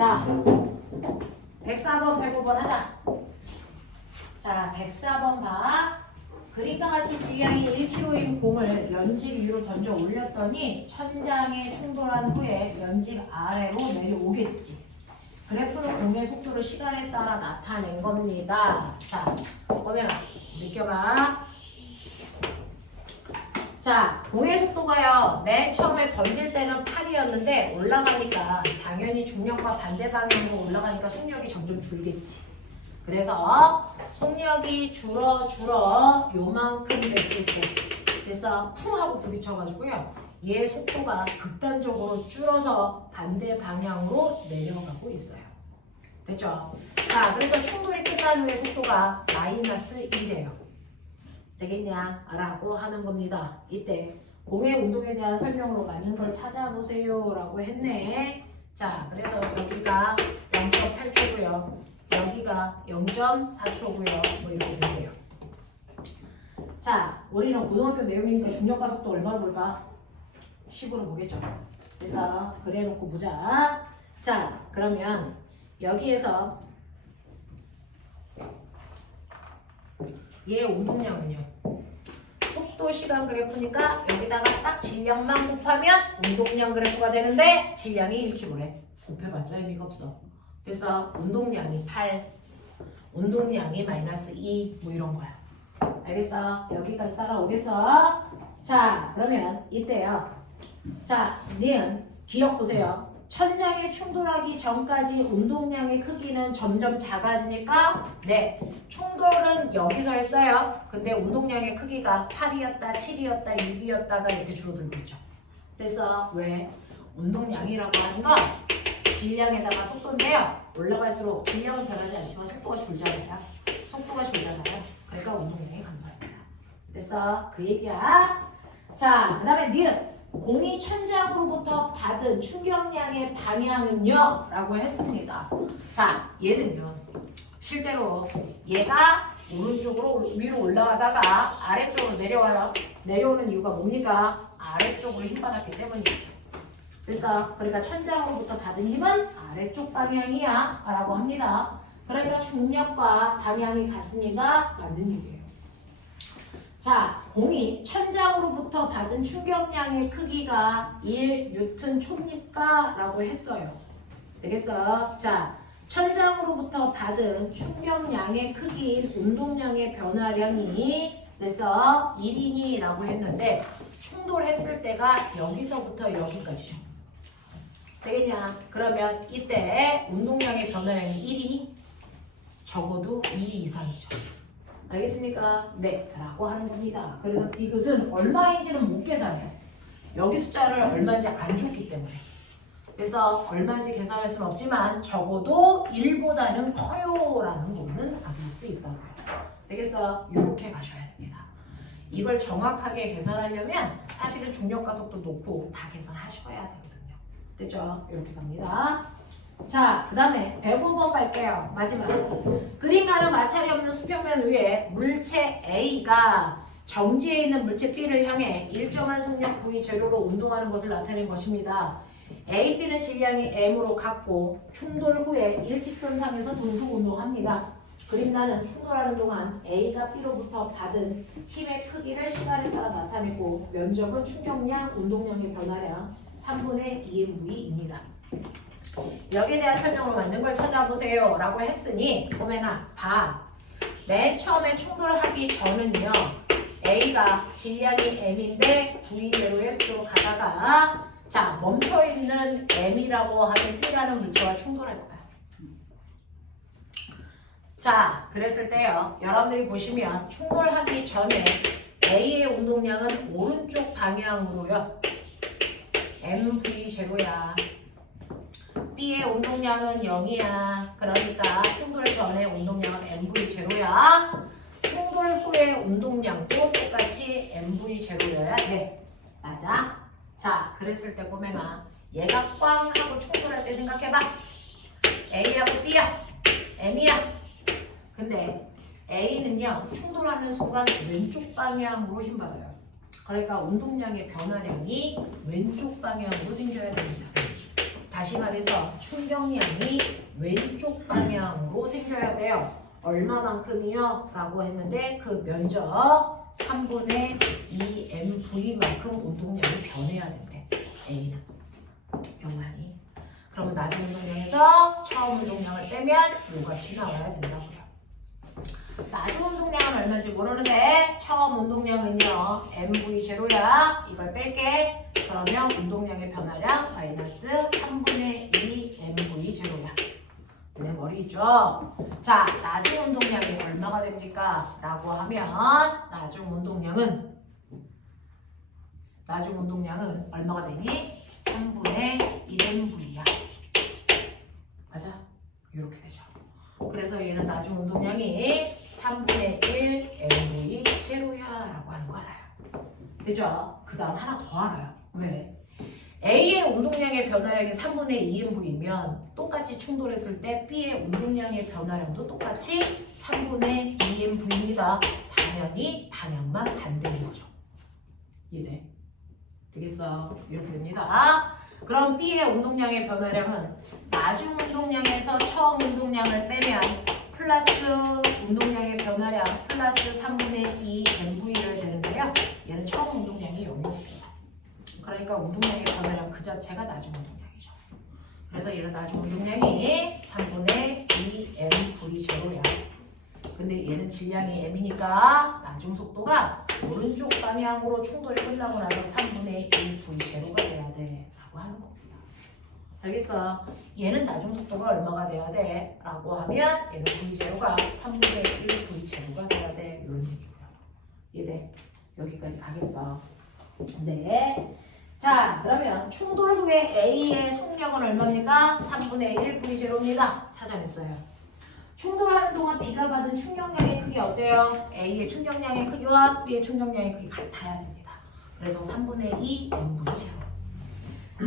자, 104번, 105번 하자. 자, 104번 봐. 그림과 같이 질량이 1kg인 공을 연직 위로 던져 올렸더니 천장에 충돌한 후에 연직 아래로 내려오겠지. 그래프는 공의 속도를 시간에 따라 나타낸 겁니다. 자, 꼬맹아, 느껴봐. 자, 공의 속도가요, 맨 처음에 던질 때는 8이었는데 올라가니까 당연히 중력과 반대 방향으로 올라가니까 속력이 점점 줄겠지. 그래서 속력이 줄어 요만큼 됐을 때 됐어? 쿵 하고 부딪혀가지고요, 얘 속도가 극단적으로 줄어서 반대 방향으로 내려가고 있어요. 됐죠? 자, 그래서 충돌이 끝난 후에 속도가 마이너스 1이에요. 되겠냐? 라고 하는 겁니다. 이때 공의 운동에 대한 설명으로 맞는 걸 찾아보세요 라고 했네. 자, 그래서 여기가 0.8초고요. 여기가 0.4초고요. 뭐 이렇게 되네요. 자, 우리는 고등학교 내용이니까 중력과 속도 얼마로 볼까? 10으로 보겠죠. 그래서 그래놓고 보자. 자, 그러면 여기에서 얘 운동량은요, 속도 시간 그래프니까 여기다가 싹 질량만 곱하면 운동량 그래프가 되는데 질량이 1kg래. 곱해봤자 의미가 없어. 그래서 운동량이 8, 운동량이 마이너스 2, 뭐 이런 거야. 알겠어? 여기까지 따라오겠어? 자, 그러면 이때요. 자, 니은 기억 보세요. 천장에 충돌하기 전까지 운동량의 크기는 점점 작아지니까 네, 충돌은 여기서 했어요. 근데 운동량의 크기가 8이었다, 7이었다, 6이었다가 이렇게 줄어들고 있죠. 그래서 왜? 운동량이라고 하는 건 질량에다가 속도인데요. 올라갈수록 질량은 변하지 않지만 속도가 줄잖아요. 속도가 줄잖아요. 그러니까 운동량이 감소합니다. 됐어? 그 얘기야. 자, 그 다음에 니은 공이 천장으로부터 받은 충격량의 방향은요? 라고 했습니다. 자, 얘는요, 실제로 얘가 오른쪽으로 위로 올라가다가 아래쪽으로 내려와요. 내려오는 이유가 뭡니까? 아래쪽으로 힘받았기 때문이죠. 그래서 그러니까 천장으로부터 받은 힘은 아래쪽 방향이야 라고 합니다. 그러니까 중력과 방향이 같으니까 맞는 얘기예요. 자, 공이 천장으로부터 받은 충격량의 크기가 1뉴턴 초입니까? 라고 했어요. 되겠어? 자, 천장으로부터 받은 충격량의 크기인 운동량의 변화량이 그래서 1이니 라고 했는데 충돌했을 때가 여기서부터 여기까지죠. 되겠냐? 그러면 이때 운동량의 변화량이 1이니 적어도 2 이상이죠. 알겠습니까? 네, 라고 하는 겁니다. 그래서 디귿은 얼마인지는 못 계산해요. 여기 숫자를 얼마인지 안 줬기 때문에. 그래서 얼마인지 계산할 수는 없지만 적어도 1보다는 커요 라는 거는 알릴 수 있다고요. 되겠어? 이렇게 가셔야 됩니다. 이걸 정확하게 계산하려면 사실은 중력과 속도 놓고 다 계산하셔야 되거든요. 됐죠? 이렇게 갑니다. 자, 그 다음에 105번 갈게요. 마지막. 그림과는 마찰이 없는 수평면 위에 물체 A가 정지해 있는 물체 B를 향해 일정한 속력 V 재료로 운동하는 것을 나타낸 것입니다. A, B는 질량이 M으로 같고 충돌 후에 일직선상에서 등속 운동합니다. 그림란은 충돌하는 동안 A가 B로부터 받은 힘의 크기를 시간에 따라 나타내고 면적은 충격량, 운동량의 변화량 3분의 2의 V입니다. 여기에 대한 설명으로 만든 걸 찾아보세요 라고 했으니 꼬맹아 봐. 맨 처음에 충돌하기 전은요, A가 질량이 M인데 V0의 속도로 가다가 자, 멈춰있는 M이라고 하는 T라는 물체와 충돌할 거야. 자, 그랬을 때요, 여러분들이 보시면 충돌하기 전에 A의 운동량은 오른쪽 방향으로요, MV0야. B의 운동량은 0이야. 그러니까 충돌 전에 운동량은 MV0야. 충돌 후에 운동량도 똑같이 MV0여야 돼. 맞아? 자, 그랬을 때 꼬맹아, 얘가 꽝 하고 충돌할 때 생각해봐. A하고 B야. M이야. 근데 A는요, 충돌하는 순간 왼쪽 방향으로 힘받아요. 그러니까 운동량의 변화량이 왼쪽 방향으로 생겨야 됩니다. 다시 말해서 충격량이 왼쪽 방향으로 생겨야 돼요. 얼마만큼이요? 라고 했는데 그 면적 3분의 2mv만큼 운동량이 변해야 된대. A는 영향이. 그러면 나중 운동량에서 처음 운동량을 빼면 요 값이 나와야 된다고요. 나중 운동량은 얼마인지 모르는데 처음 운동량은요 mv0야. 이걸 뺄게. 그러면 운동량의 변화량 마이너스 3분의 2 mv0야. 내 머리 있죠? 자, 나중 운동량이 얼마가 됩니까? 라고 하면 나중 운동량은 얼마가 되니? 3분의 1mv야. 맞아? 이렇게 되죠. 그래서 얘는 나중 운동량이 3분의 1 mv 제로야 라고 하는 거 알아요. 되죠? 그 다음 하나 더 알아요. 왜? A의 운동량의 변화량이 3분의 2mv면 똑같이 충돌했을 때 B의 운동량의 변화량도 똑같이 3분의 2mv입니다. 당연히 방향만 반대인 거죠. 이해돼? 되겠어? 이렇게 됩니다. 그럼 B의 운동량의 변화량은 나중 운동량에서 처음 운동량을 빼면 플러스 운동량의 변화량 플러스 3분의 2mv여야 되는데요. 얘는 처음 운동량이 0이었어요. 그러니까 운동량의 변화량 그 자체가 나중 운동량이죠. 그래서 얘는 나중 운동량이 3분의 2mv0야. 근데 얘는 질량이 m이니까 나중 속도가 오른쪽 방향으로 충돌이 끝나고 나서 3분의 1v0가 돼야 돼 라고 하는 겁니다. 알겠어? 얘는 나중 속도가 얼마가 돼야 돼? 라고 하면 얘는 v0가 3분의 1v0가 돼야 돼. 이런 얘기고요. 이해돼? 여기까지 가겠어. 네. 자, 그러면 충돌 후에 A의 속력은 얼마입니까? 3분의 1v0입니다. 찾아냈어요. 충돌하는 동안 B가 받은 충격량의 크기 어때요? A의 충격량의 크기와 B의 충격량의 크기 같아야 됩니다. 그래서 3분의 2 mv0.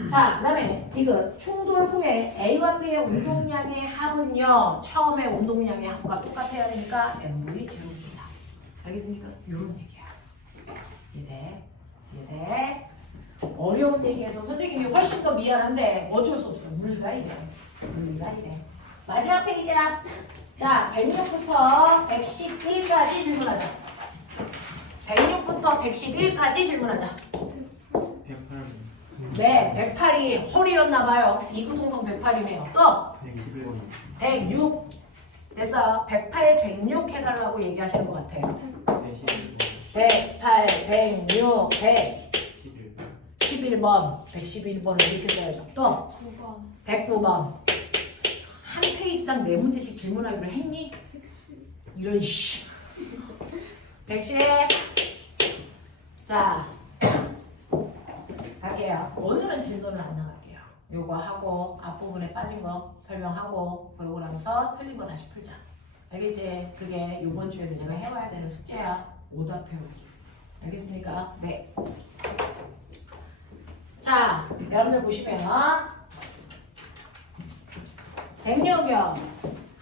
자, 그 다음에 디귿. 충돌 후에 A와 B의 운동량의 합은요. 처음에 운동량의 합과 똑같아야 되니까 mv0입니다. 알겠습니까? 이런 얘기야. 이해돼? 이해돼? 어려운 얘기에서 선생님이 훨씬 더 미안한데 어쩔 수 없어. 물리가 이래. 물리가 이래. 마지막 페이지야. 자, 106부터 111까지 질문하자. 106부터 111까지 질문하자. 108. 네, 108이 홀이었나봐요. 이구동성 108이네요. 또 106. 됐어. 108, 106 해달라고 얘기하시는 것 같아요. 108, 106, 111번. 111번을 이렇게 써야죠. 또 109번. 한 페이지당 4문제씩 질문하기로 했니? 이런 씨. 110. 자, 갈게요. 오늘은 진도는 안 나갈게요. 요거 하고 앞부분에 빠진 거 설명하고 그러고 나서 틀린 거 다시 풀자. 알겠지? 그게 요번 주에는 내가 해와야 되는 숙제야. 오답 해오기. 알겠습니까? 네. 자, 여러분들 보시면 106요.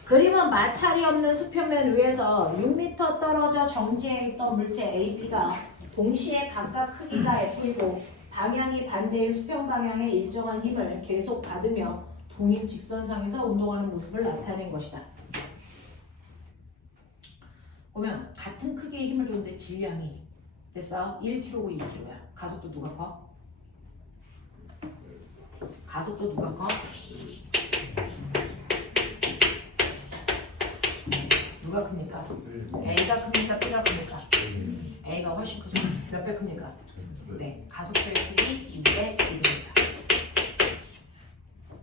그림은 마찰이 없는 수평면 위에서 6m 떨어져 정지해 있던 물체 AB가 동시에 각각 크기가 F이고 방향이 반대의 수평 방향의 일정한 힘을 계속 받으며 동일 직선상에서 운동하는 모습을 나타낸 것이다. 보면 같은 크기의 힘을 줬는데 질량이 됐어? 1kg고 2kg야. 가속도 누가 커? 가속도 누가 커? 누가 큽니까? A가 큽니까? B가 큽니까? A가 훨씬 크죠? 몇 배 큽니까? 네, 가속도의 크기 2배 1입니다.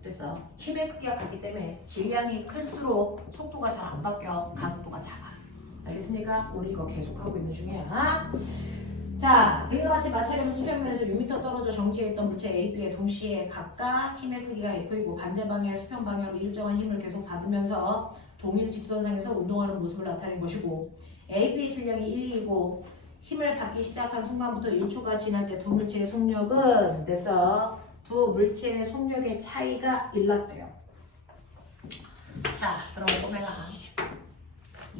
됐어. 힘의 크기가 같기 때문에 질량이 클수록 속도가 잘 안 바뀌어. 가속도가 작아. 알겠습니까? 우리 이거 계속하고 있는 중이야. 자, 그림과 같이 마찰이 없는 수평면에서 6m 떨어져 정지해 있던 물체 A, B에 동시에 각각 힘의 크기가 F이고 반대 방향의 수평 방향으로 일정한 힘을 계속 받으면서 동일 직선상에서 운동하는 모습을 나타낸 것이고 A, B의 질량이 1, 2이고 힘을 받기 시작한 순간부터 1초가 지날 때 두 물체의 속력은 돼서 두 물체의 속력의 차이가 일났대요. 자, 그럼 보면은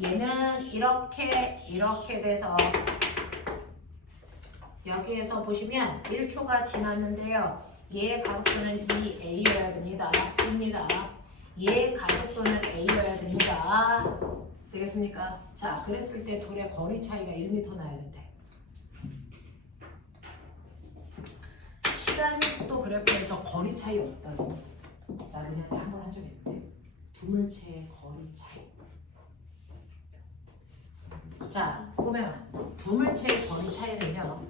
얘는 이렇게 돼서 여기에서 보시면 1초가 지났는데요. 얘의 가속도는 2a여야 됩니다. 입니다. 얘의 가속도는 a여야 됩니다. 되겠습니까? 자, 그랬을 때 둘의 거리 차이가 1m 나야 된대. 시간 속도 그래프에서 거리 차이 없다고 나그네한테 한 번 한 적이 있는데 두물체의 거리 차이. 자, 꼬맹아, 두물체의 거리 차이는요,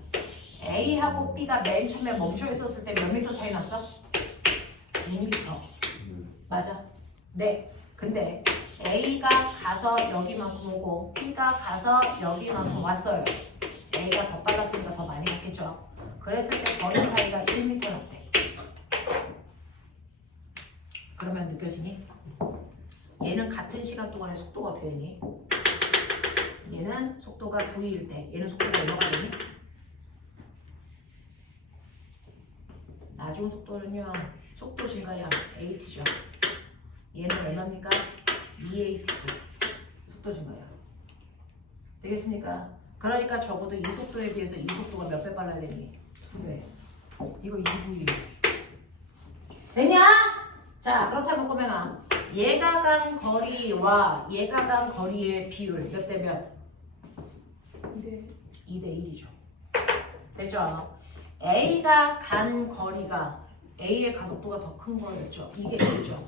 A하고 B가 맨 처음에 멈춰 있었을 때 몇 미터 차이 났어? 6m. 맞아? 네. 근데 A가 가서 여기만큼 오고 B가 가서 여기만큼 왔어요. A가 더 빨랐으니까 더 많이 갔겠죠. 그랬을 때 거리 차이가 1m 났대. 그러면 느껴지니? 얘는 같은 시간 동안에 속도가 어떻게 되니? 얘는 속도가 9일 때 얘는 속도가 얼마가 되니? 나중 속도는요, 속도 증가량 AT죠. 얘는 얼마입니까? 2AT죠. 속도 증가량. 되겠습니까? 그러니까 적어도 이 속도에 비해서 이 속도가 몇 배 빨라야 되니? 2배. 이거 2V. 되냐? 자, 그렇다면 꼬맹아, 얘가 간 거리와 얘가 간 거리의 비율 몇 대 몇? 2대 1이죠. 됐죠? A가 간 거리가 A의 가속도가 더 큰 거였죠. 이게 A죠.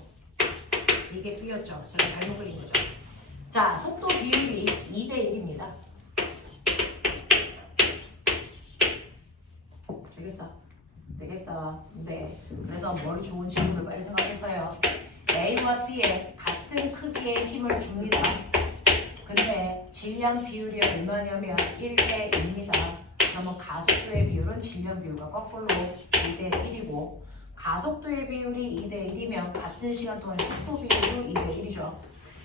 이게 B였죠. 제가 잘못 그린 거죠. 자, 속도 비율이 2대 1입니다. 되겠어? 되겠어. 네. 그래서 머리 좋은 친구들 빨리 생각했어요. A와 B에 같은 크기의 힘을 줍니다. 근데 질량 비율이 얼마냐면 1대 1입니다. 그러면 가속도의 비율은 질량 비율과 거꾸로 2대 1이고, 가속도의 비율이 2대 1이면 같은 시간 동안의 속도 비율도 2대 1이죠.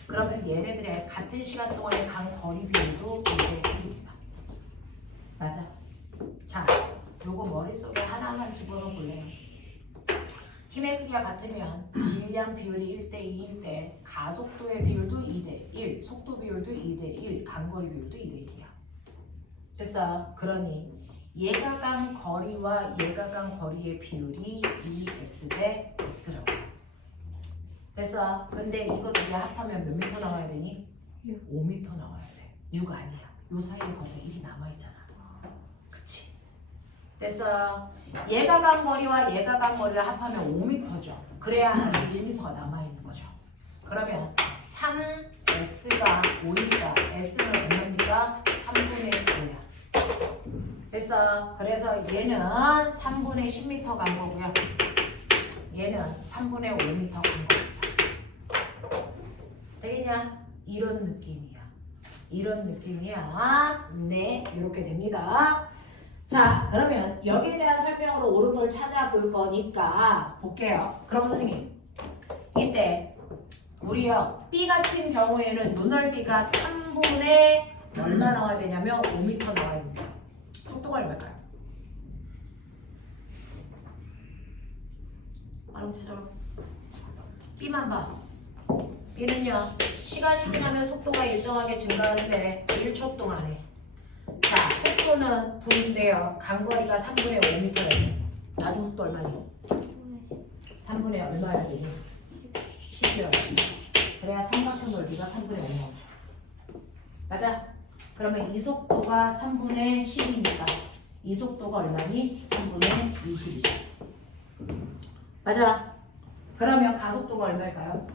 그러면 얘네들의 같은 시간 동안의 간 거리 비율도 2대 1입니다. 맞아? 자, 요거 머릿속에 하나만 집어넣어 볼래요. 힘의 크기가 같으면 질량 비율이 1대 2일 때 가속도의 비율도 2대 1, 속도 비율도 2대 1, 간거리 비율도 2대 1이야. 됐어? 그러니 얘가 간 거리와 얘가 간 거리의 비율이 2S 대 S라고. 됐어? 근데 이거 두 개 합하면 몇 미터 나와야 되니? 5m 나와야 돼. 6 아니야. 요 사이에 거리가 1이 남아있잖아. 그치? 됐어? 얘가 간 거리와 얘가 간 거리를 합하면 5m죠. 그래야 한 1m가 남아있는 거죠. 그러면 3S가 5니까 S는 얼마입니까? 3분의 5야. 됐어? 그래서 얘는 3분의 10m 간 거고요. 얘는 3분의 5m 간 겁니다. 되겠냐? 이런 느낌이야. 이런 느낌이야. 네, 이렇게 됩니다. 자, 그러면 여기에 대한 설명으로 옳은 걸 찾아볼 거니까 볼게요. 그럼 선생님, 이때 우리요 B 같은 경우에는 눈넓이가 3분의 얼마 나와야 되냐면 5m 나와야 됩니다. 속도가 얼마일까요? 바로 찾아봐. B만 봐. B는요, 시간이 지나면 속도가 일정하게 증가하는데 1초 동안에. 자, 속도는 V인데요. 간거리가 3분의 5m예요. 나중 속도 얼마니? 3분의 얼마야 되니? 10이요. 그래야 삼각형 넓이가 3분의 5 나오죠. 맞아? 그러면 이 속도가 3분의 10이니까 이 속도가 얼마니? 3분의 20이죠. 맞아? 그러면 가속도가 얼마일까요?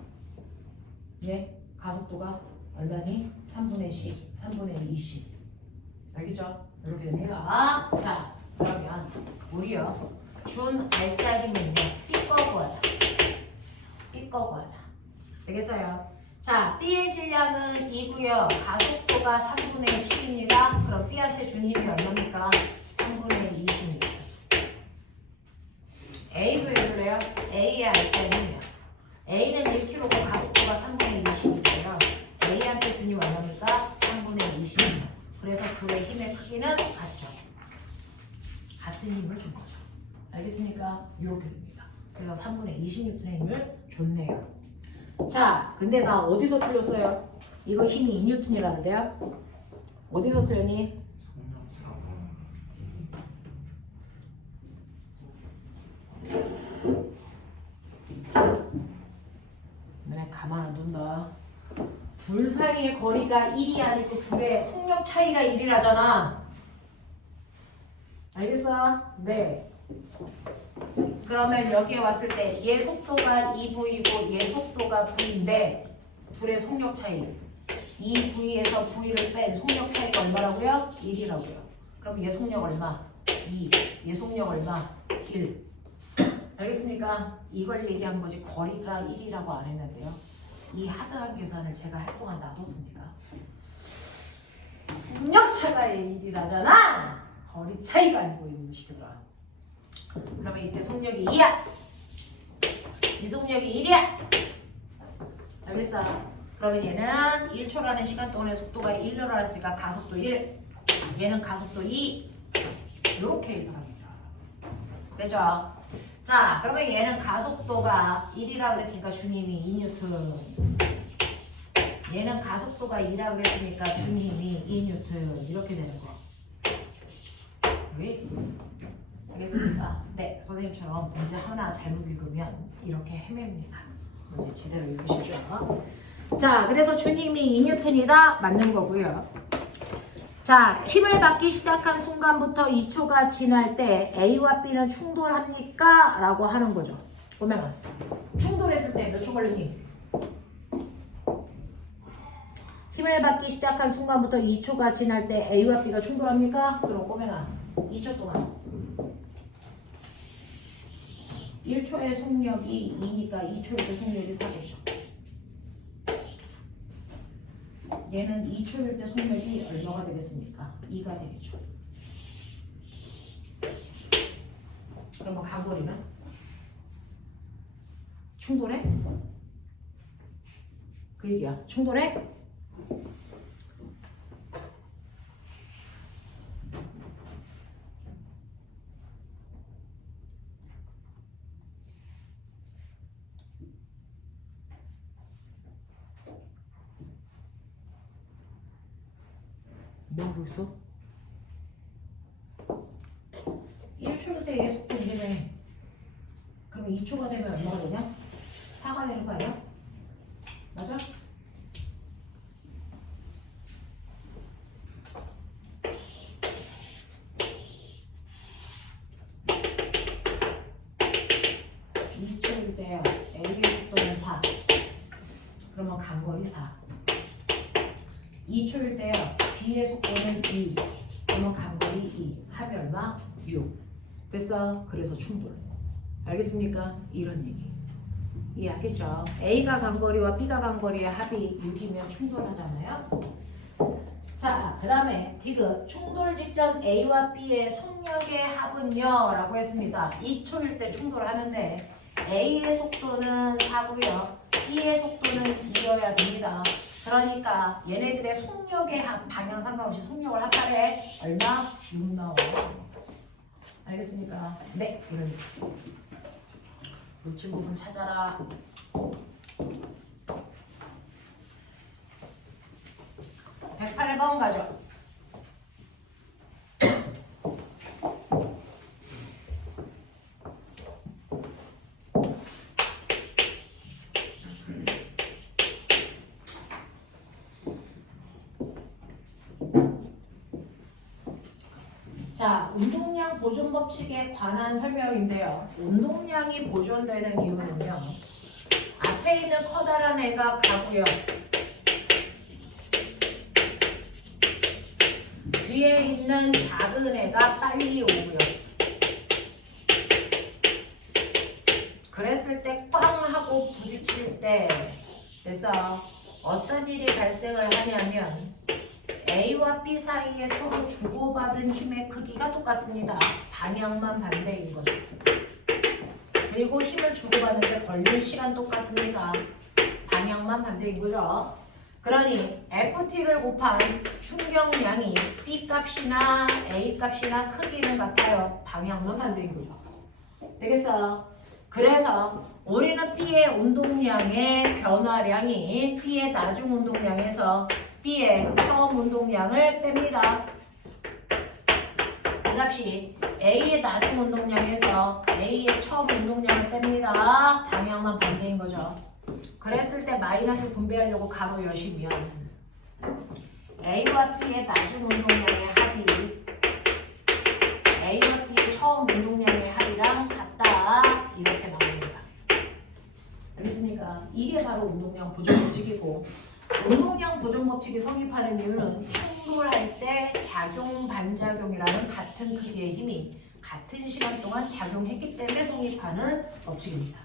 예? 가속도가 얼마니? 3분의 10, 3분의 20. 알겠죠? 이렇게 됩니다. 자, 그러면 우리요 준 알짜리문요 B 거 구하자. B 거 구하자. 되겠어요? 자, B의 질량은 2고요. 가속도가 3분의 10입니다. 그럼 B한테 준 힘이 얼마입니까? 3분의 20입니다. A도 해볼래요? A의 알짜리문이요. A는 1kg고 가속도가 3분의 20이고요. A한테 준 힘이 얼마입니까? 3분의 20입니다. 그래서 둘의 힘의 크기는 같죠. 같은 힘을 준 거죠. 알겠습니까? 이렇게 됩니다. 그래서 3분의 20N의 힘을 줬네요. 자, 근데 나 어디서 틀렸어요? 이거 힘이 2N이라는데요? 어디서 틀렸니? 너네 가만 안 둔다. 둘 사이의 거리가 1이 아니고 둘의 속력 차이가 1이라잖아. 알겠어? 네. 그러면 여기에 왔을 때 얘 속도가 2V고 얘 속도가 V인데 둘의 속력 차이 2V에서 V를 뺀 속력 차이가 얼마라고요? 1이라고요. 그럼 얘 속력 얼마? 2. 얘 속력 얼마? 1. 알겠습니까? 이걸 얘기한 거지 거리가 1이라고 안 했는데요. 이 하드한 계산을 제가 할 동안 놔뒀습니까? 속력 차가 1이라잖아. 거리 차이가 아니고 있는 식이더라. 그러면 이때 속력이 2야. 이 속력이 1이야. 알겠어? 그러면 얘는 1초라는 시간 동안의 속도가 1로 알았으니까 가속도 1. 얘는 가속도 2. 이렇게 해석합니다. 되죠? 자, 그러면 얘는 가속도가 1이라 그랬으니까 주님이 2뉴턴. 얘는 가속도가 2라 그랬으니까 주님이 2뉴턴. 이렇게 되는 거. 왜? 알겠습니까? 네, 선생님처럼 문제 하나 잘못 읽으면 이렇게 헤맵니다. 문제 제대로 읽으십시오. 자, 그래서 주님이 2뉴턴이다 맞는 거고요. 자, 힘을 받기 시작한 순간부터 2초가 지날 때 A와 B는 충돌합니까? 라고 하는 거죠. 보면 충돌했을 때 몇 초 걸리니? 힘을 받기 시작한 순간부터 2초가 지날 때 A와 B가 충돌합니까? 그럼 꼬맹아 2초 동안 1초의 속력이 2니까 2초일 때 속력이 4겠죠. 얘는 2초일 때 속력이 얼마가 되겠습니까? 2가 되겠죠. 그러면 간거리는? 충돌해? 그 얘기야. 충돌해? 뭐 하고 있어? 1초일 때 얘 속도 이래매. 그럼 2초가 되면 얼마가 되냐? 4가 되는 거 아니야? 맞아? (2초일) 때요 A의 속도는 4. 그러면 간거리 4. 2초일 때요 B의 속도는 2. 그러면 간거리 2. 합이 얼마? 6. 됐어? 그래서 충돌. 알겠습니까? 이런 얘기. 이해하겠죠? A가 간거리와 B가 간거리의 합이 6이면 충돌하잖아요. 자, 그 다음에 디귿. 충돌 직전 A와 B의 속력의 합은요 라고 했습니다. 2초일 때 충돌하는데 A의 속도는 4고요 B의 속도는 2여야 됩니다. 그러니까 얘네들의 속력의 합, 방향 상관없이 속력을 합하래. 얼마? 6 나와. 알겠습니까? 네, 이런 얘기. 놓친 부분 찾아라. (108번) 가죠. 자, 운동량 보존 법칙에 관한 설명인데요. 운동량이 보존되는 이유는요. 앞에 있는 커다란 애가 가고요. 뒤에 있는 작은 애가 빨리 오고요. 그랬을 때 꽝 하고 부딪힐 때 그래서 어떤 일이 발생을 하냐면 A와 B 사이에 서로 주고받은 힘의 크기가 똑같습니다. 방향만 반대인 거죠. 그리고 힘을 주고받는데 걸린 시간 똑같습니다. 방향만 반대인 거죠. 그러니 FT를 곱한 충격량이 B 값이나 A 값이나 크기는 같아요. 방향만 반대인 거죠. 되겠어? 그래서 우리는 B의 운동량의 변화량이 B의 나중 운동량에서 B의 처음 운동량을 뺍니다. 그 값이 A의 낮은 운동량에서 A의 처음 운동량을 뺍니다. 방향만 반대인 거죠. 그랬을 때 마이너스 분배하려고 가로 여시면 A와 B의 낮은 운동량의 합이 A와 B의 처음 운동량의 합이랑 같다. 이렇게 나옵니다. 알겠습니까? 이게 바로 운동량 보존 법칙이고, 운동량 보존 법칙이 성립하는 이유는 충돌할 때 작용 반작용이라는 같은 크기의 힘이 같은 시간 동안 작용했기 때문에 성립하는 법칙입니다.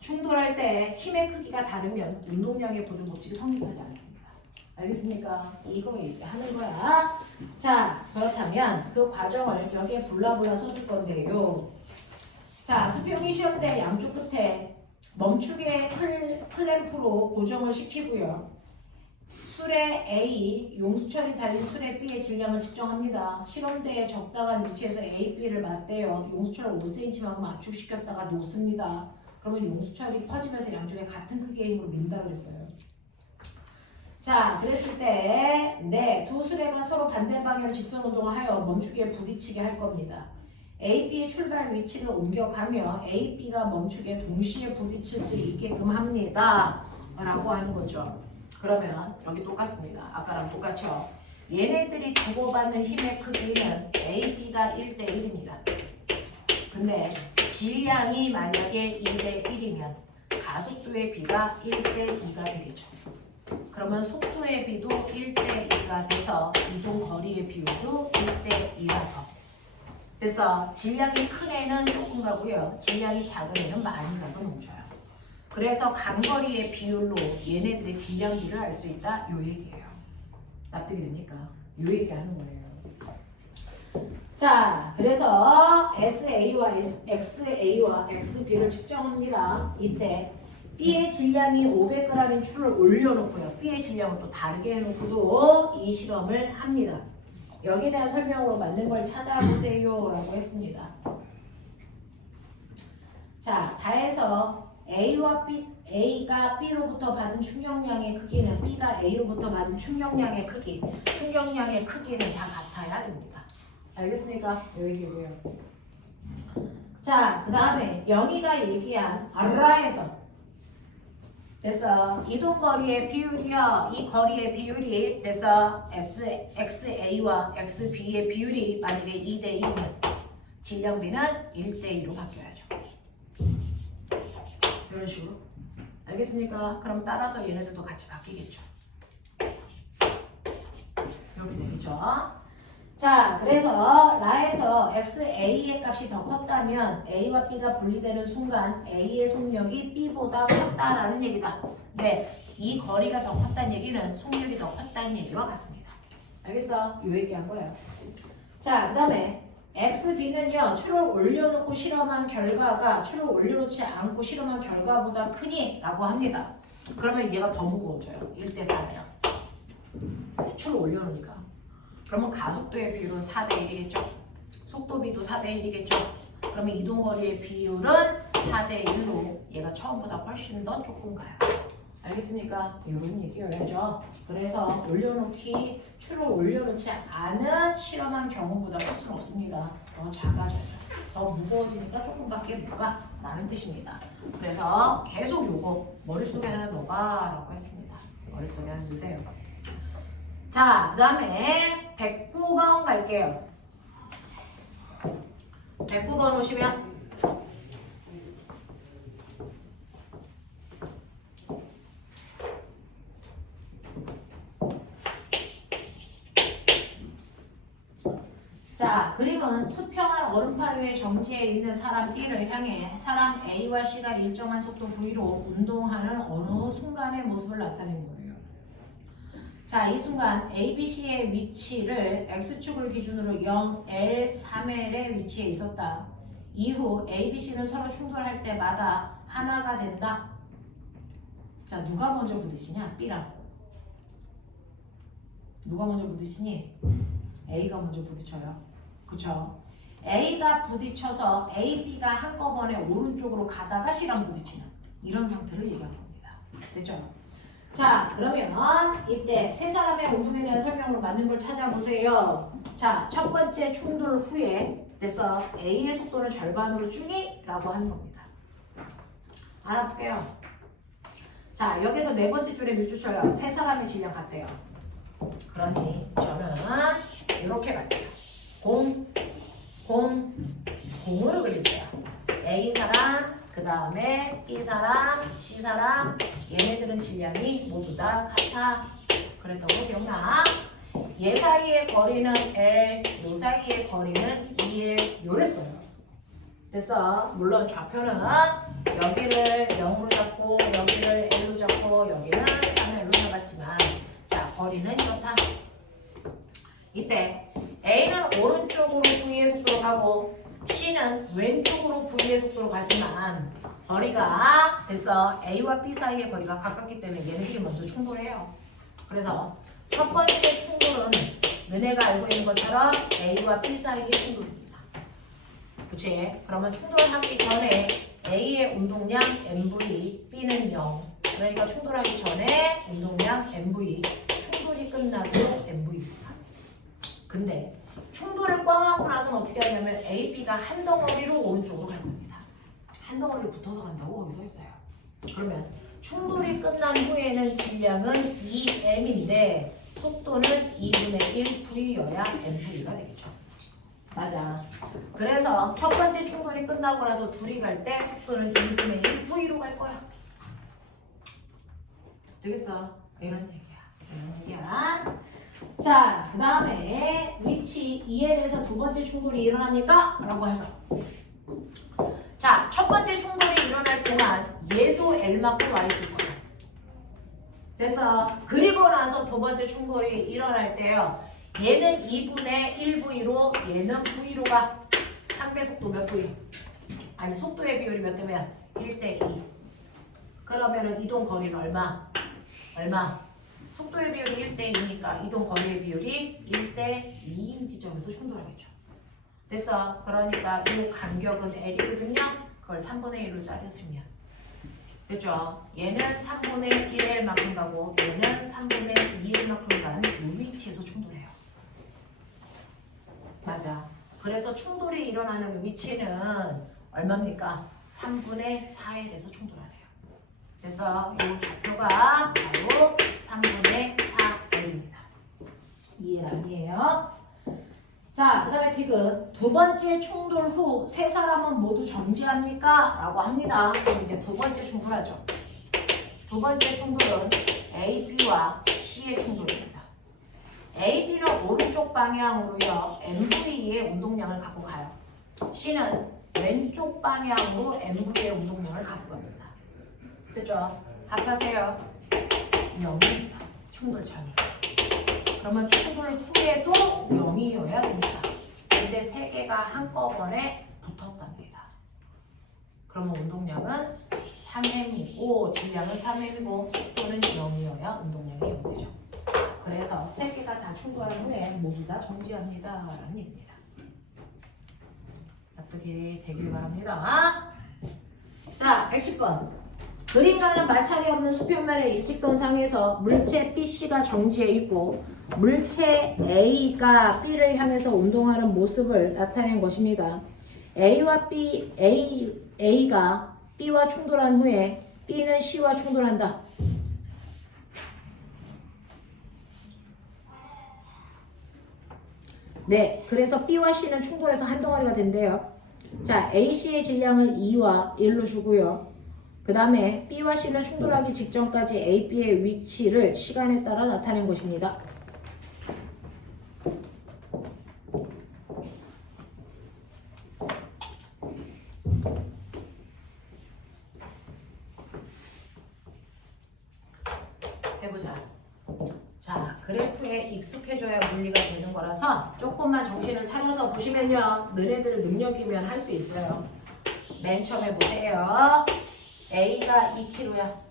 충돌할 때 힘의 크기가 다르면 운동량의 보존 법칙이 성립하지 않습니다. 알겠습니까? 이거 얘기하는 거야. 자, 그렇다면 그 과정을 여기에 불라불라 써줄 건데요. 자, 수평이 시험 때 양쪽 끝에 멈추게 클램프로 고정을 시키고요. 수레 A, 용수철이 달린 수레 B의 질량을 측정합니다. 실험대에 적당한 위치에서 A, B를 맞대요. 용수철을 5cm만큼 압축시켰다가 놓습니다. 그러면 용수철이 퍼지면서 양쪽에 같은 크기의 힘으로 민다 그랬어요. 자, 그랬을 때 두 수레가 서로 반대 방향 직선 운동을 하여 멈추기에 부딪히게 할 겁니다. A, B의 출발 위치를 옮겨가며 A, B가 멈추기에 동시에 부딪힐 수 있게끔 합니다. 라고 하는 거죠. 그러면 여기 똑같습니다. 아까랑 똑같죠? 얘네들이 주고받는 힘의 크기는 A, B가 1대1입니다. 근데 질량이 만약에 2대1이면 가속도의 비가 1대2가 되겠죠. 그러면 속도의 비도 1대2가 돼서 이동 거리의 비율도 1대2라서, 그래서 질량이 큰 애는 조금 가고요. 질량이 작은 애는 많이 가서 멈춰요. 그래서 간거리의 비율로 얘네들의 질량비를 알 수 있다. 요 얘기예요. 납득이 됩니까? 요 얘기하는 거예요. 자, 그래서 SA와 XA와 XB를 측정합니다. 이때 B의 질량이 500g인 추를 올려놓고요. B의 질량을 또 다르게 해놓고도 이 실험을 합니다. 여기에 대한 설명으로 맞는 걸 찾아보세요 라고 했습니다. 자, 다해서 A와 B, A가 B로부터 받은 충격량의 크기는 B가 A로부터 받은 충격량의 충격량의 크기는 다 같아야 됩니다. 알겠습니까? 여기고요. 자, 그 다음에 영희가 얘기한 알라에서 됐어. 이동거리의 비율이요. 이 거리의 비율이 됐어. XA와 XB의 비율이 만약에 2대2면 질량비는 1대2로 바뀌어야죠. 이런 식으로. 알겠습니까? 그럼 따라서 얘네들도 같이 바뀌겠죠. 이렇게 되겠죠. 자, 그래서 라에서 XA의 값이 더 컸다면 A와 B가 분리되는 순간 A의 속력이 B보다 컸다라는 얘기다. 네, 이 거리가 더 컸다는 얘기는 속력이 더 컸다는 얘기와 같습니다. 알겠어? 요 얘기한 거예요. 자, 그 다음에 XB는요, 추를 올려놓고 실험한 결과가 추를 올려놓지 않고 실험한 결과보다 크니? 라고 합니다. 그러면 얘가 더 무거워져요. 1대4면. 추를 올려놓으니까. 그러면 가속도의 비율은 4대1이겠죠. 속도비도 4대1이겠죠. 그러면 이동거리의 비율은 4대1로 얘가 처음보다 훨씬 더 조금 가요. 알겠습니까? 이런 얘기여야죠. 그래서 올려놓기, 추를 올려놓지 않은 실험한 경우보다 클 수는 없습니다. 더 작아져요. 더 무거워지니까 조금밖에 못 가. 라는 뜻입니다. 그래서 계속 요거 머릿속에 하나 넣어봐 라고 했습니다. 머릿속에 하나 넣으세요. 자, 그 다음에 109번 갈게요. 109번 오시면 자, 그림은 수평한 얼음판 위에 정지해 있는 사람 B를 향해 사람 A와 C가 일정한 속도 V로 운동하는 어느 순간의 모습을 나타내는 거예요. 자, 이 순간 A, B, C의 위치를 X축을 기준으로 0, L, 3L의 위치에 있었다. 이후 A, B, C는 서로 충돌할 때마다 하나가 된다. 자, 누가 먼저 부딪히냐? B랑. 누가 먼저 부딪히니? A가 먼저 부딪혀요. 그쵸? A가 부딪혀서 A, B가 한꺼번에 오른쪽으로 가다가 C랑 부딪히는 이런 상태를 얘기하는 겁니다. 됐죠? 자, 그러면 이때 세 사람의 운동에 대한 설명으로 맞는 걸 찾아보세요. 자, 첫 번째 충돌 후에 됐어. A의 속도는 절반으로 줄이? 라고 하는 겁니다. 알아볼게요. 자, 여기서 네 번째 줄에 몇 쳐요? 세 사람의 질량 같대요. 그러니 저는 이렇게 갈게요. 공으로 그릴게요. A 사람, 그 다음에 B 사람, C 사람, 얘네들은 질량이 모두 다 같아. 그랬던 거 기억나? 얘 사이의 거리는 L, 요 사이의 거리는 2L, 요랬어요. 됐어? 물론 좌표는 여기를 0으로 잡고, 여기를 L로 잡고, 여기는 3L로 잡았지만, 자, 거리는 이렇다. 이때 A는 오른쪽으로 V의 속도로 가고, C는 왼쪽으로 V의 속도로 가지만 거리가 됐어. A와 B 사이의 거리가 가깝기 때문에 얘네들이 먼저 충돌해요. 그래서 첫 번째 충돌은 너네가 알고 있는 것처럼 A와 B 사이의 충돌입니다. 그치? 그러면 충돌하기 전에 A의 운동량 MV, B는 0. 그러니까 충돌하기 전에 운동량 MV, 충돌이 끝나도 MV입니다. 근데 충돌을 꽝 하고 나서는 어떻게 하냐면 A, B가 한 덩어리로 오른쪽으로 갈 겁니다. 한 덩어리로 붙어서 간다고 거기 써 있어요. 그러면 충돌이 끝난 후에는 질량은 2m인데 속도는 2분의 1 V여야 MV가 되겠죠. 맞아. 그래서 첫 번째 충돌이 끝나고 나서 둘이 갈 때 속도는 2분의 1 V로 갈 거야. 되겠어? 이런 얘기야. 이런 얘기야. 자, 그 다음에 위치 2에 대해서 두 번째 충돌이 일어납니까? 라고 하죠. 자, 첫 번째 충돌이 일어날 동안 얘도 L만큼 와 있을 거야. 됐어? 그리고 나서 두 번째 충돌이 일어날 때요. 얘는 2분의 1V로 얘는 V로 가. 상대 속도 몇 V? 아니, 속도의 비율이 몇 대면? 1대 2. 그러면은 이동 거리는 얼마? 속도의 비율이 1대 2니까 이동 거리의 비율이 1대 2인 지점에서 충돌하겠죠. 됐어? 그러니까 이 간격은 L이거든요. 그걸 3분의 1로 자르시면 됐죠? 얘는 3분의 1L만큼 가고 얘는 3분의 2L만큼 가는 이 위치에서 충돌해요. 맞아. 그래서 충돌이 일어나는 위치는 얼마입니까? 3분의 4에 대해서 충돌하네요. 그래서 이 좌표가 바로 3분의 4L입니다. 이해 아니에요? 자, 그 다음에 디귿. 두 번째 충돌 후 세 사람은 모두 정지합니까? 라고 합니다. 그럼 이제 두 번째 충돌하죠. 두 번째 충돌은 A, B와 C의 충돌입니다. A, B는 오른쪽 방향으로요. MV의 운동량을 갖고 가요. C는 왼쪽 방향으로 MV의 운동량을 갖고 갑니다. 그죠? 합하세요. 0입니다. 충돌 전이. 그러면 충돌 후에도 0이어야 됩니다. 근데 세 개가 한꺼번에 붙었답니다. 그러면 운동량은 3m이고 질량은 3m이고 속도는 0이어야 운동량이 0되죠. 그래서 세 개가 다 충돌한 후에 모두 다 정지합니다. 라는 얘기입니다. 납득이 되길 바랍니다. 자, 110번. 그림과는 마찰이 없는 수평면의 일직선상에서 물체 BC가 정지해 있고 물체 A가 B를 향해서 운동하는 모습을 나타낸 것입니다. A가 B와 충돌한 후에 B는 C와 충돌한다. 네, 그래서 B와 C는 충돌해서 한 덩어리가 된대요. 자, AC의 질량을 2와 1로 주고요. 그 다음에 B와 C는 충돌하기 직전까지 A, B의 위치를 시간에 따라 나타낸 것입니다. 해보자. 자, 그래프에 익숙해져야 물리가 되는 거라서 조금만 정신을 차려서 보시면요. 너네들 능력이면 할 수 있어요. 맨 처음에 보세요. A가 2kg야.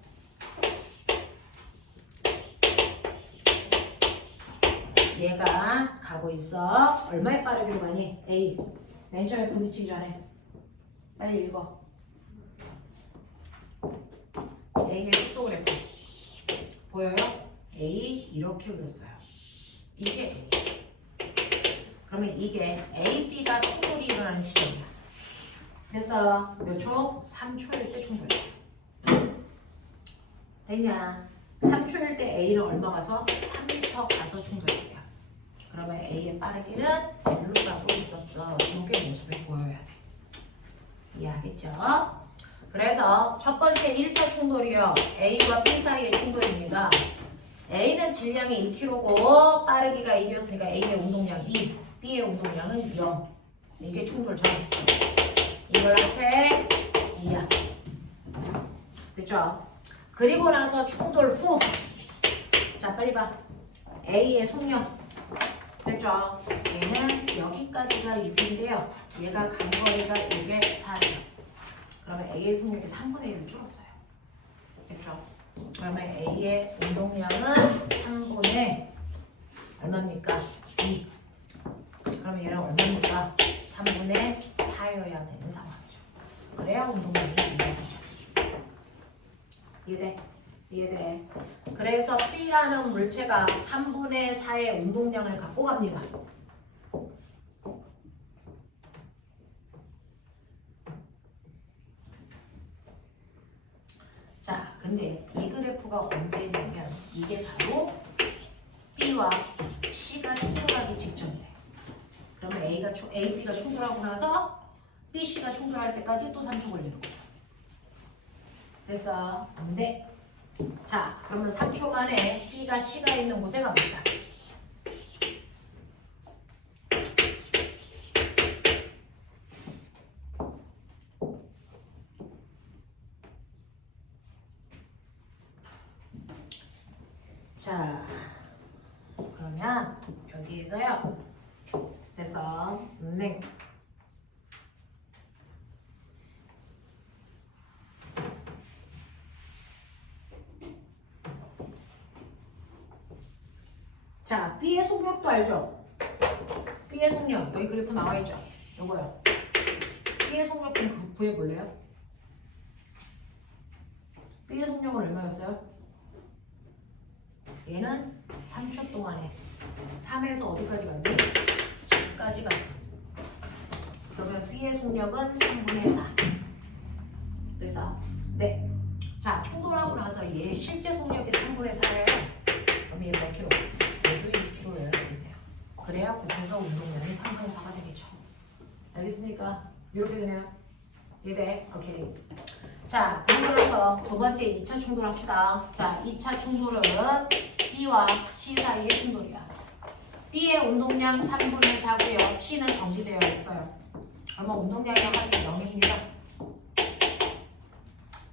얘가 가고 있어. 얼마의 빠르기로 가니? A. 맨 처음에 부딪히기 전에. 빨리 읽어. A의 속도 그래프. 보여? 이렇게 그렸어요. 이게 A. 그러면 이게 A, B가 충돌이 일어나는 시점이야. 그래서 몇 초? 3초일 때 충돌이야. 됐냐? 3초일 때 A는 얼마 가서? 3m 가서 충돌이야. 그러면 A의 빠르기는 일로 가고 있었어. 이게 모습을 보여야 돼. 이해하겠죠? 그래서 첫 번째 1차 충돌이요. A와 B 사이의 충돌입니다. A는 질량이 2kg고 빠르기가 1이었으니까 A의 운동량 2, B의 운동량은 0. 이게 충돌 전. 이걸 앞에 2야. 됐죠? 그리고 나서 충돌 후. 자, 빨리 봐. A의 속력. 됐죠? 얘는 여기까지가 6인데요. 얘가 간거리가 이게 4예요. 그러면 A의 속력이 3분의 1을 줄었어요. 됐죠? 그러면 A의 운동량은 3분의 얼마입니까? 2. 그러면 얘는 얼마입니까? 3분의 4여야 되는 상황이죠. 그래야 운동량이 이해되죠. 이해돼? 이해돼? 그래서 B라는 물체가 3분의 4의 운동량을 갖고 갑니다. 자, 근데 이 그래프가 언제냐면 이게 바로 B와 C가 충돌하기 직전이에요. 그러면 A, B가 충돌하고 나서 B, C가 충돌할 때까지 또 3초 걸리는 거죠. 됐어? 네. 자, 그러면 3초간에 B가 C가 있는 곳에 갑니다. 자, 그러면 여기에서요. 그래서 네. 자, B의 속력도 알죠? B의 속력 여기 그래프 나와있죠? 요거요. B의 속력 좀 구해볼래요? B의 속력은 얼마였어요? 얘는 3초 동안에 3에서 어디까지 갔니? 10까지 갔어. 그러면 B의 속력은 3분의 4. 됐어? 네. 자, 충돌하고 나서 얘 실제 속력이 3분의 4예요. 그럼 얘 몇 킬로? 얘도 1kg여야 되겠네요. 그래야 곱해서 운동량이 3분의 4가 되겠죠. 알겠습니까? 이렇게 되네요. 이해돼? 오케이. 자, 그러고 나서 두 번째 2차 충돌 합시다. 자, 2차 충돌은 B와 C 사이의 충돌이야. B의 운동량 3분의 4고요. C는 정지되어 있어요. 그러면 운동량이 합이 0입니다.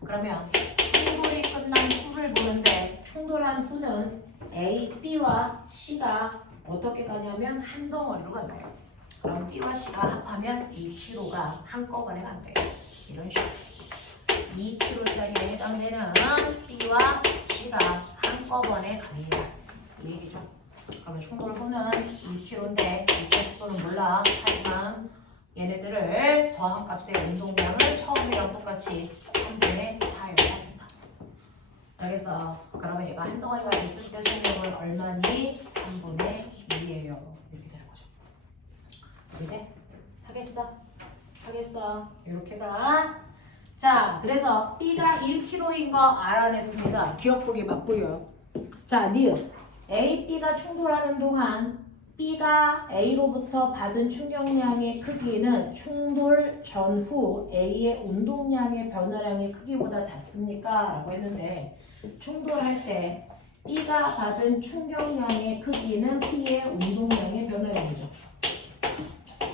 그러면 충돌이 끝난 후를 보는데 충돌한 후는 A, B와 C가 어떻게 가냐면 한 덩어리로 간대요. 그럼 B와 C가 합하면 2kg가 한꺼번에 간대요. 이런 식으로 2kg짜리에 해당되는 B와 C가 한꺼번에 갑니다. 이 얘기죠. 그러면 충돌 후는 2kg인데 이때 속도는 몰라. 하지만 얘네들을 더한 값의 운동량은 처음이랑 똑같이 3분의 4여야 한다. 알겠어? 그러면 얘가 한 덩어리가 있을 때 속력은 얼마니? 3분의 2예요. 이렇게 되는 거죠. 이제 하겠어? 하겠어? 이렇게가. 자, 그래서 B가 1kg인 거 알아냈습니다. 기억보기 맞고요. 자, 니은 A, B가 충돌하는 동안 B가 A로부터 받은 충격량의 크기는 충돌 전후 A의 운동량의 변화량의 크기보다 작습니까? 라고 했는데 충돌할 때 B가 받은 충격량의 크기는 B의 운동량의 변화량이죠.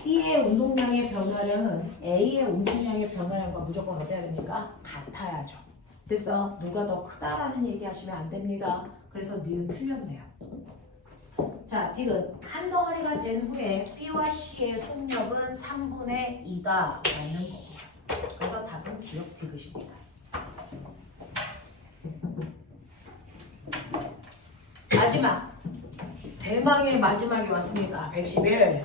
B의 운동량의 변화량은 A의 운동량의 변화량과 무조건 어때야 됩니까? 같아야죠. 됐어? 누가 더 크다라는 얘기 하시면 안 됩니다. 그래서 니은 틀렸네요. 자, 디귿 한 덩어리가 된 후에 B와 C의 속력은 3분의 2다 라는 거고요. 그래서 답은 기억 디귿입니다. 마지막 대망의 마지막이 왔습니다. 111.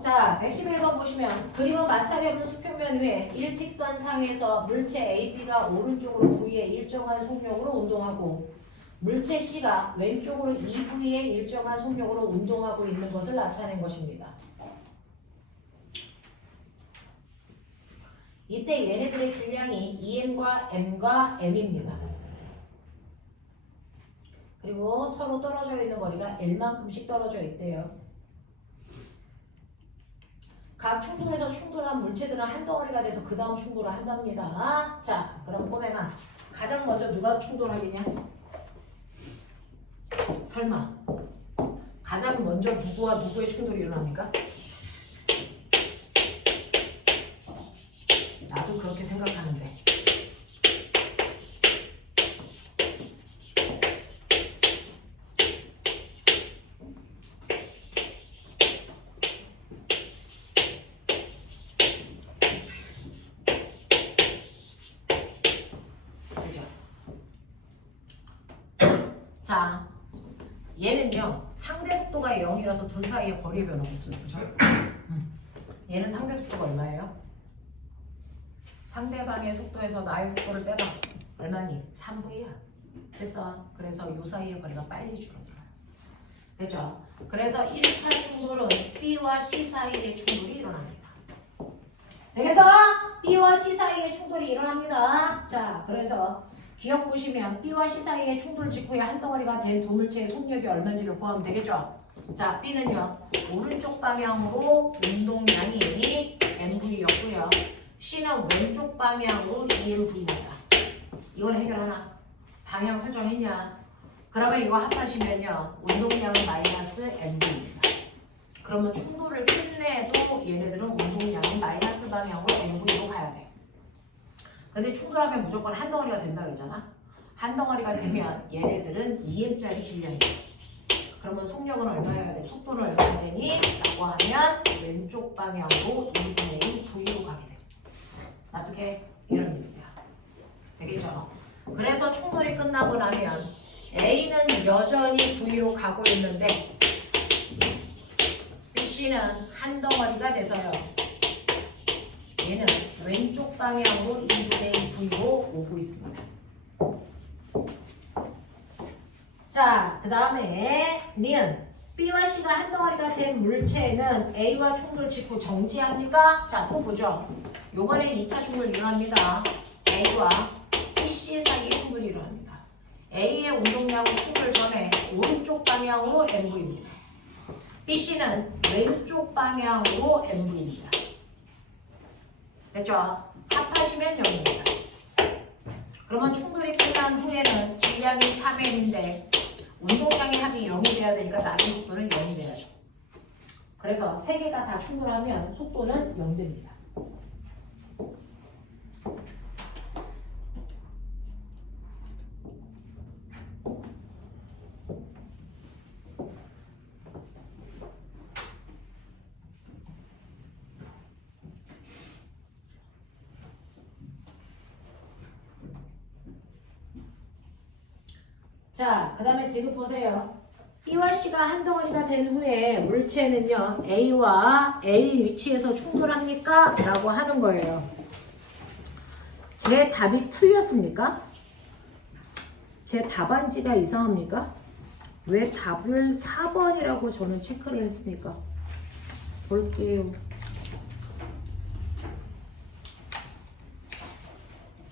자, 111번 보시면 보시면 그림은 마찰이 없는 수평면 위에 일직선 상에서 물체 AB가 오른쪽으로 V의 일정한 속력으로 운동하고 물체 C가 왼쪽으로 EV의 일정한 속력으로 운동하고 있는 것을 나타낸 것입니다. 이때 얘네들의 질량이 EM과 M과 M입니다. 그리고 서로 떨어져 있는 거리가 L만큼씩 떨어져 있대요. 각 충돌에서 충돌한 물체들은 한 덩어리가 돼서 그 다음 충돌을 한답니다. 자, 그럼 꼬맹아, 가장 먼저 누가 충돌하겠냐? 설마 가장 먼저 누구와 누구의 충돌이 일어납니까? 나도 그렇게 생각하는데. 자, 얘는요 상대 속도가 0이라서 둘 사이에 거리의 변화가 없어요. 그죠? 얘는 상대 속도가 얼마예요? 상대방의 속도에서 나의 속도를 빼봐. 얼마니? 3V야. 됐어. 그래서 요 사이의 거리가 빨리 줄어들어요. 되죠? 그래서 1차 충돌은 B와 C 사이의 충돌이 일어납니다. 되겠어? B와 C 사이의 충돌이 일어납니다. 자, 그래서 기억 보시면 B와 C 사이의 충돌 직후에 한 덩어리가 된 두 물체의 속력이 얼마인지를 구하면 되겠죠? 자, B는요 오른쪽 방향으로 운동량이 MV였고요. C는 왼쪽 방향으로 EMV입니다. 이건 해결하나? 방향 설정했냐? 그러면 이거 합하시면요 운동량은 마이너스 MV입니다. 그러면 충돌을 끝내도 얘네들은 운동량이 마이너스 방향으로 MV로 가야 돼. 근데 충돌하면 무조건 한 덩어리가 된다 그랬잖아. 한 덩어리가 되면 얘네들은 EM짜리 질량이야. 그러면 속력은 얼마여야 돼? 속도는 얼마야 되니? 라고 하면 왼쪽 방향으로 1분의 V로 가게 돼. 어떻게? 이런 얘기야. 되겠죠? 그래서 충돌이 끝나고 나면 A는 여전히 V로 가고 있는데 BC는 한 덩어리가 돼서요. 얘는 왼쪽 방향으로 2분의 V로 오고 있습니다. 자, 그 다음에 니은 B와 C가 한 덩어리가 된 물체는 A와 충돌 직후 정지합니까? 자, 또 보죠. 요번엔 2차 충돌 일어납니다. A와 BC 사이에 충돌이 일어납니다. A의 운동량은 충돌 전에 오른쪽 방향으로 MV입니다. BC는 왼쪽 방향으로 MV입니다. 됐죠? 합하시면 0입니다. 그러면 충돌이 끝난 후에는 질량이 3M인데 운동량의 합이 0이 돼야 되니까 나중에 속도는 0이 돼야죠. 그래서 세 개가 다 충돌하면 속도는 0 됩니다. 자, 그 다음에 디귿 보세요. B와 C가 한 덩어리가 된 후에 물체는요 A와 L 위치에서 충돌합니까? 라고 하는 거예요. 제 답이 틀렸습니까? 제 답안지가 이상합니까? 왜 답을 4번이라고 저는 체크를 했습니까? 볼게요.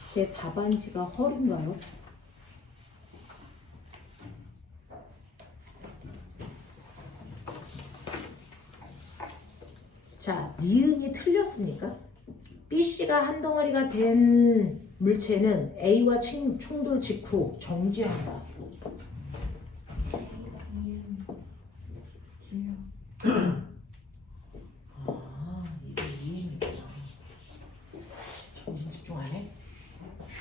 제 답안지가 헐인가요? 자, 니은이 틀렸습니까? BC가 한 덩어리가 된 물체는 A와 충돌 직후 정지합니다. 아, 이게 이해입니다. 정신 집중 안 해?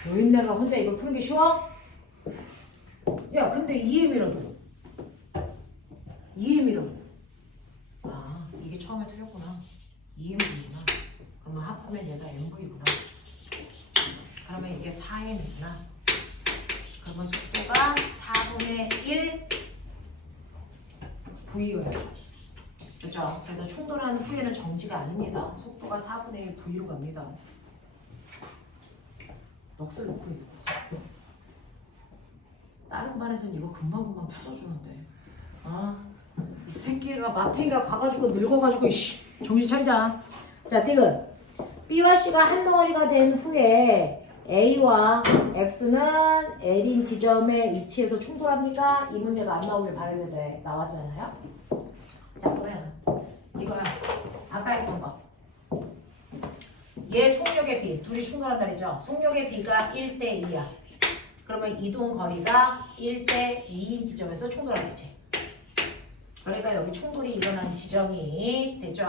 노인네가 혼자 이거 푸는 게 쉬워? 야, 근데 EM이라도. 아, 이게 처음에 틀렸구나. EM이구나. 그러면 합하면 얘가 MV구나. 그러면 이게 4M이구나. 그러면 속도가 4분의 1 V여야죠. 그렇죠? 그래서 충돌한 후에는 정지가 아닙니다. 속도가 4분의 1 V로 갑니다. 넋을 놓고 있는 거죠. 다른 반에서는 이거 금방금방 찾아주는데 이 새끼가 마탱이가 가가지고 늙어가지고 정신 차리자. 자, 지금 B와 C가 한 덩어리가 된 후에 A와 X는 L인 지점에 위치해서 충돌합니까? 이 문제가 안 나오길 바랬는데 나왔잖아요. 자, 그러면 이거야. 아까 했던 거. 얘 속력의 B, 둘이 충돌한다 그랬죠? 속력의 B가 1대 2야. 그러면 이동 거리가 1대 2인 지점에서 충돌하겠지. 그러니까 여기 충돌이 일어난 지점이 되죠?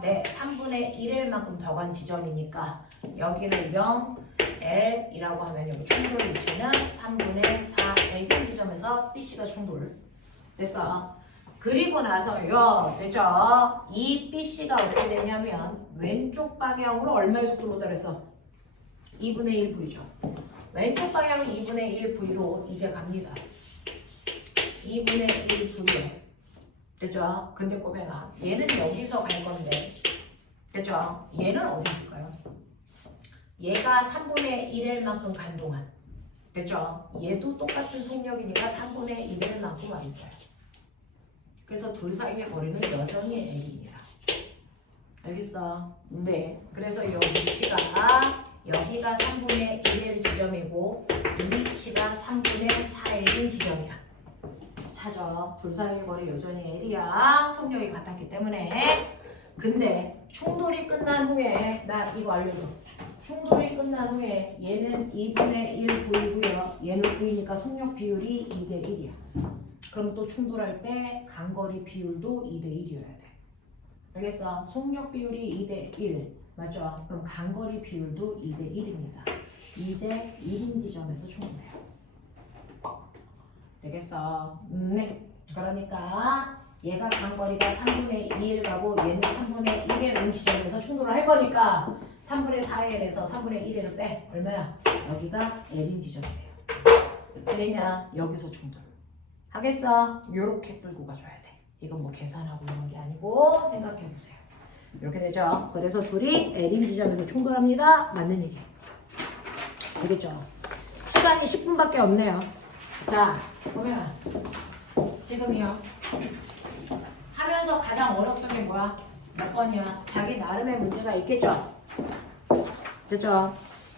네, 3분의 1일 만큼 더 간 지점이니까 여기를 0, L이라고 하면 여기 충돌 위치는 3분의 4 L인 지점에서 BC가 충돌. 됐어? 그리고 나서요, 됐죠? 이 BC가 어떻게 되냐면 왼쪽 방향으로 얼마의 속도로 오다랬어? 2분의 1 V죠. 왼쪽 방향이 2분의 1 V로 이제 갑니다. 2분의 1 V로. 됐죠? 근데 꼬맹아, 얘는 여기서 갈 건데, 됐죠? 얘는 어디 있을까요? 얘가 3분의 1일 만큼 간 동안, 됐죠? 얘도 똑같은 속력이니까 3분의 1일 만큼 와 있어요. 그래서 둘 사이의 거리는 여전히 L입니다. 알겠어? 네. 그래서 이 위치가 여기가 3분의 1일 지점이고 이 위치가 3분의 4일인 지점이야. 찾아. 둘 사이의 거리 여전히 L이야. 속력이 같았기 때문에. 근데 충돌이 끝난 후에 나 이거 알려줘. 충돌이 끝난 후에 얘는 2분의 1 V고요. 얘는 V니까 속력 비율이 2대 1이야. 그럼 또 충돌할 때 간거리 비율도 2대 1이어야 돼. 알겠어? 속력 비율이 2대 1. 맞죠? 그럼 간거리 비율도 2대 1입니다. 2대 1인 지점에서 충돌해요. 되겠어? 네. 그러니까 얘가 간거리가 3분의 2일 가고 얘는 3분의 1의 음 지점에서 충돌을 할 거니까 3분의 4일에서 3분의 1을 빼. 얼마야? 여기가 L인 지점이에요. 되냐? 여기서 충돌. 하겠어? 요렇게 끌고 가줘야 돼. 이건 뭐 계산하고 이런 게 아니고 생각해보세요. 이렇게 되죠? 그래서 둘이 L인 지점에서 충돌합니다. 맞는 얘기. 되겠죠? 시간이 10분밖에 없네요. 자, 보면 지금이요. 하면서 가장 어렵던 게 뭐야? 몇 번이야? 자기 나름의 문제가 있겠죠? 됐죠?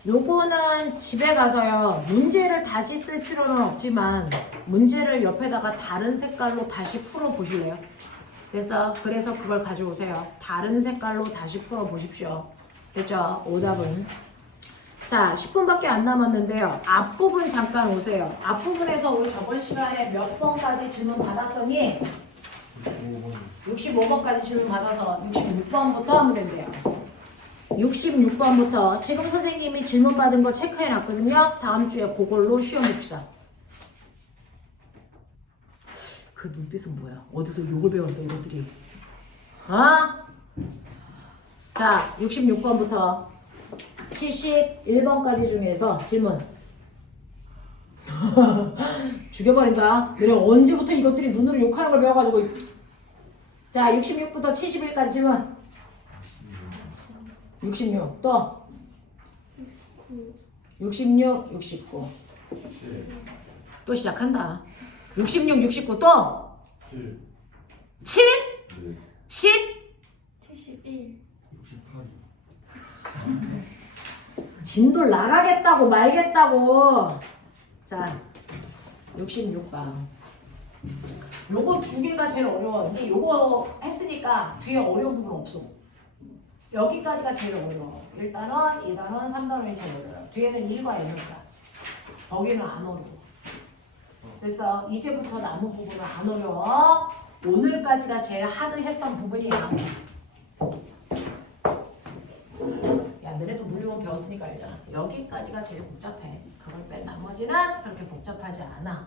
요거는 집에 가서요. 문제를 다시 쓸 필요는 없지만 문제를 옆에다가 다른 색깔로 다시 풀어 보실래요? 그래서 그걸 가져오세요. 다른 색깔로 다시 풀어 보십시오. 됐죠? 오답은. 자, 10분밖에 안 남았는데요. 앞부분 잠깐 오세요. 앞부분에서 우리 저번 시간에 몇 번까지 질문 받았었니? 65번까지 질문 받아서 66번부터 하면 된대요. 66번부터 지금 선생님이 질문 받은 거 체크해 놨거든요. 다음 주에 그걸로 시험 봅시다. 그 눈빛은 뭐야? 어디서 욕을 배웠어 이것들이? 자, 66번부터 71번까지 중에서 질문 죽여버린다. 내가 언제부터 이것들이 눈으로 욕하는 걸 배워가지고. 자, 66부터 71까지 질문. 66 또 66, 69 또 시작한다. 66, 69 또 7, 10, 71 68. 진도 나가겠다고 말겠다고. 자, 66번. 요거 두 개가 제일 어려워. 이제 요거 했으니까 뒤에 어려운 부분 없어. 여기까지가 제일 어려워. 1단원, 2단원, 3단원이 제일 어려워. 뒤에는 1과 N이니까. 거기는 안 어려워. 됐어. 이제부터 남은 부분은 안 어려워. 오늘까지가 제일 하드했던 부분이야. 야, 너네도 물리원 배웠으니까 알잖아. 여기까지가 제일 복잡해. 그걸 뺀 나머지는 그렇게 복잡하지 않아.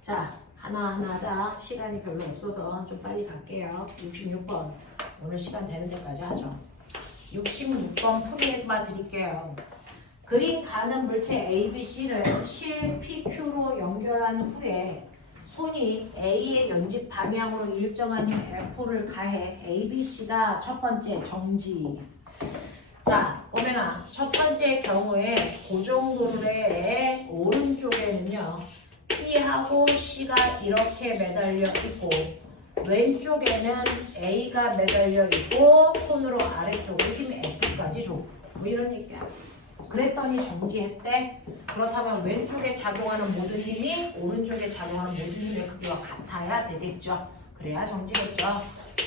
자, 하나하나 하자. 시간이 별로 없어서 좀 빨리 갈게요. 66번. 오늘 시간 되는 데까지 하죠. 66번 풀이해봐 드릴게요. 그림 가는 물체 ABC를 실 PQ로 연결한 후에 손이 A의 연집 방향으로 일정한 힘 F를 가해 ABC가 첫 번째 정지. 자, 꼬맹아, 첫 번째 경우에 고정도로의 오른쪽에는요 B하고 C가 이렇게 매달려 있고 왼쪽에는 A가 매달려 있고 손으로 아래쪽으로 힘 F까지 줘. 뭐 이런 얘기야. 그랬더니 정지했대. 그렇다면 왼쪽에 작용하는 모든 힘이 오른쪽에 작용하는 모든 힘의 크기와 같아야 되겠죠. 그래야 정지겠죠.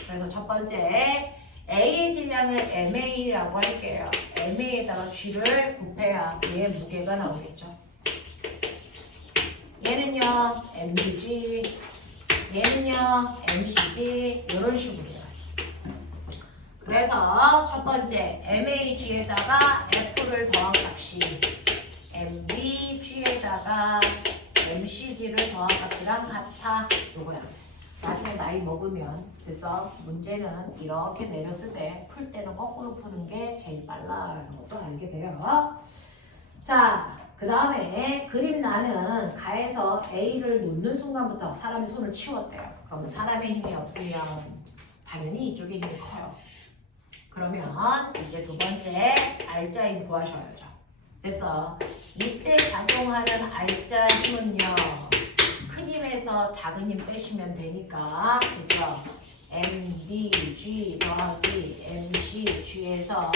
그래서 첫 번째 A의 질량을 MA라고 할게요. MA에다가 G를 곱해야 얘의 무게가 나오겠죠. 얘는요 MBG, 얘는요 MCG 이런 식으로요. 그래서 첫 번째 MAG에다가 F를 더한 값이 MBG에다가 MCG를 더한 값이랑 같아. 요거야. 나중에 나이 먹으면 됐어. 문제는 이렇게 내렸을 때 풀 때는 거꾸로 푸는 게 제일 빨라라는 것도 알게 돼요. 자, 그 다음에 그림 나는 가에서 A를 놓는 순간부터 사람이 손을 치웠대요. 그럼 사람의 힘이 없으면 당연히 이쪽에 힘이 커요. 그러면 이제 두 번째 알짜 힘 구하셔야죠. 그래서 이때 작용하는 알짜 힘은요 큰 힘에서 작은 힘 빼시면 되니까 그죠? MBG 더하기 MCG에서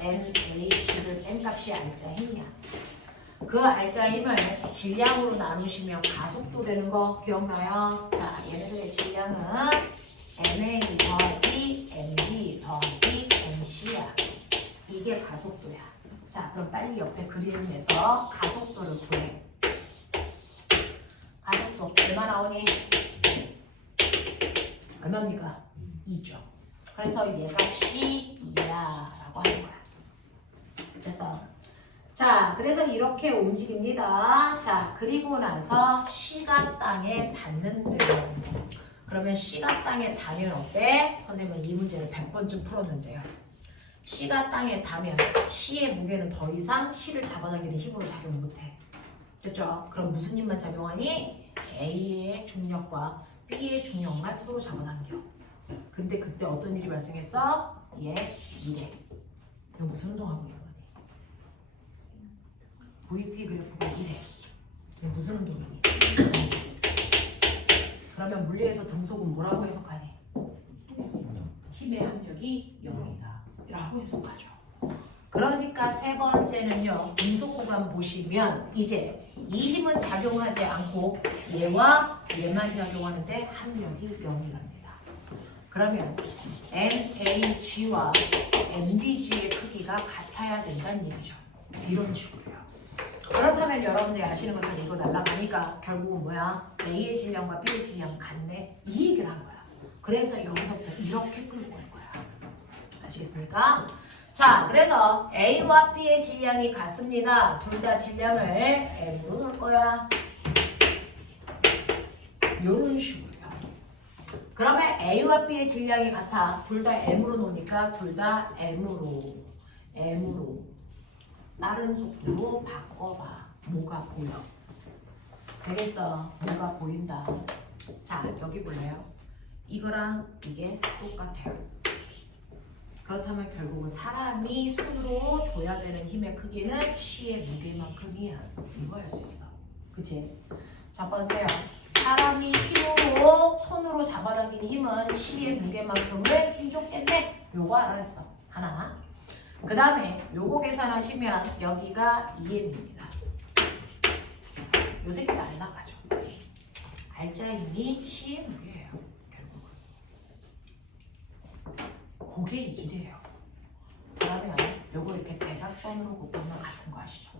MH를 뺀 값이 알짜 힘이야. 그 알짜 힘을 질량으로 나누시면 가속도 되는 거 기억나요? 자, 얘네들의 질량은 MA 더하기 MB 더하기 MC야. 이게 가속도야. 자, 그럼 빨리 옆에 그림에서 가속도를 구해. 가속도 얼마 나오니? 얼마입니까? 2죠. 그래서 얘 값이 2야 라고 하는 거야. 됐어. 자, 그래서 이렇게 움직입니다. 자, 그리고 나서 C가 땅에 닿는데요. 그러면 C가 땅에 닿으면 어때? 선생님은 이 문제를 100번쯤 풀었는데요. C가 땅에 닿으면 C의 무게는 더 이상 C를 잡아당기는 힘으로 작용 못해. 됐죠? 그럼 무슨 힘만 작용하니? A의 중력과 B의 중력만 서로 잡아당겨. 근데 그때 어떤 일이 발생했어? 얘 이래. 이거 무슨 운동하고 있는 거니? VT 그래프가 이래. 이거 무슨 운동이니? 그러면 물리에서 등속은 뭐라고 해석하니? 힘의 합력이 0이다 라고 해석하죠. 그러니까 세 번째는요, 등속 구간 보시면 이제 이 힘은 작용하지 않고 얘와 얘만 작용하는데 합력이 0이랍니다. 그러면 MAG와 MBG의 크기가 같아야 된다는 얘기죠. 이런 식으로요. 그렇다면 여러분들이 아시는 것처럼 이거 날라가니까 결국은 뭐야? A의 질량과 B의 질량 같네? 이 얘기를 한 거야. 그래서 여기서부터 이렇게 끌고 올 거야. 아시겠습니까? 자, 그래서 A와 B의 질량이 같습니다. 둘 다 질량을 M으로 놓을 거야. 요런 식으로요. 그러면 A와 B의 질량이 같아. 둘 다 M으로 놓으니까 둘 다 M으로 빠른 속도로 바꿔봐. 뭐가 보여? 되겠어. 뭐가 보인다. 자, 여기 볼래요? 이거랑 이게 똑같아요. 그렇다면 결국은 사람이 손으로 줘야 되는 힘의 크기는 C의 무게만큼이야. 이거 할 수 있어. 그치? 첫 번째요. 사람이 힘으로 손으로 잡아당기는 힘은 C의 무게만큼을 힘 줬겠네. 요거 알아냈어. 하나. 그 다음에 요거 계산하시면 여기가 2M입니다. 요 새끼도 안 나가죠. 알짜 힘이 C의 무게예요. 결국은. 그게 이래요. 그러면 요거 이렇게 대각선으로 곱하면 같은 거 아시죠?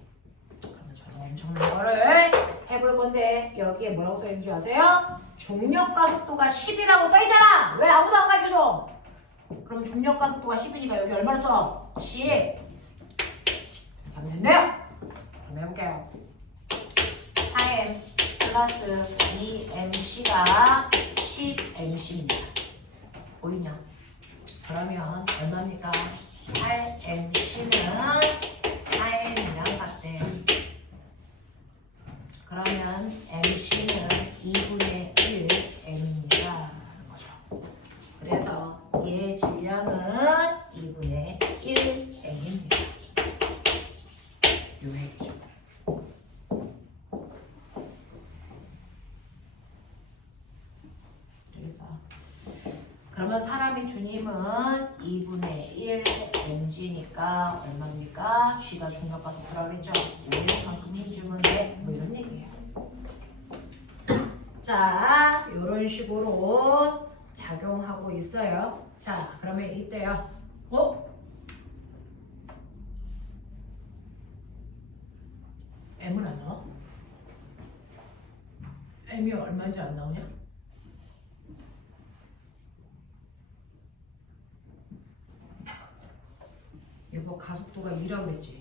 그러면 저는 엄청난 거를 해볼 건데 여기에 뭐라고 써있는 줄 아세요? 중력과 속도가 10이라고 써있잖아! 왜 아무도 안 가르쳐줘? 그러면 중력과 속도가 10이니까 여기 얼마를 써? 10. 이렇게 하면 된대요. 그럼 해볼게요. 4m 플러스 2mc가 10mc입니다. 보이냐? 그러면 얼마입니까? 8mc는 4m이랑 같대. 그러면 mc는 2분의 핵이죠. 그래서 그러면 사람이 준 힘은 2분의 1 mg니까 얼마입니까? g가 중력가서 들어가겠죠. 오늘만큼 힘 주면 돼. 뭐 이런 얘기예요. 자, 이런 식으로 작용하고 있어요. 자, 그러면 이때요. M은 안 나와? M이 얼마인지 안 나오냐? 이거 가속도가 2라고 했지?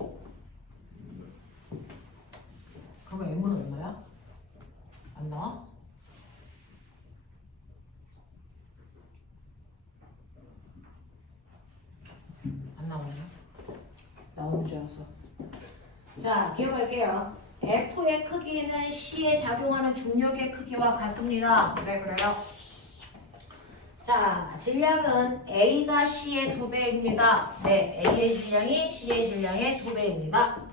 그러면 M은 얼마야? 안 나와? 안 나오냐? 나오는 줄 알았어. 자, 기억할게요. F의 크기는 C에 작용하는 중력의 크기와 같습니다. 네, 그래요. 자, 질량은 A가 C의 2배입니다. 네, A의 질량이 C의 질량의 2배입니다.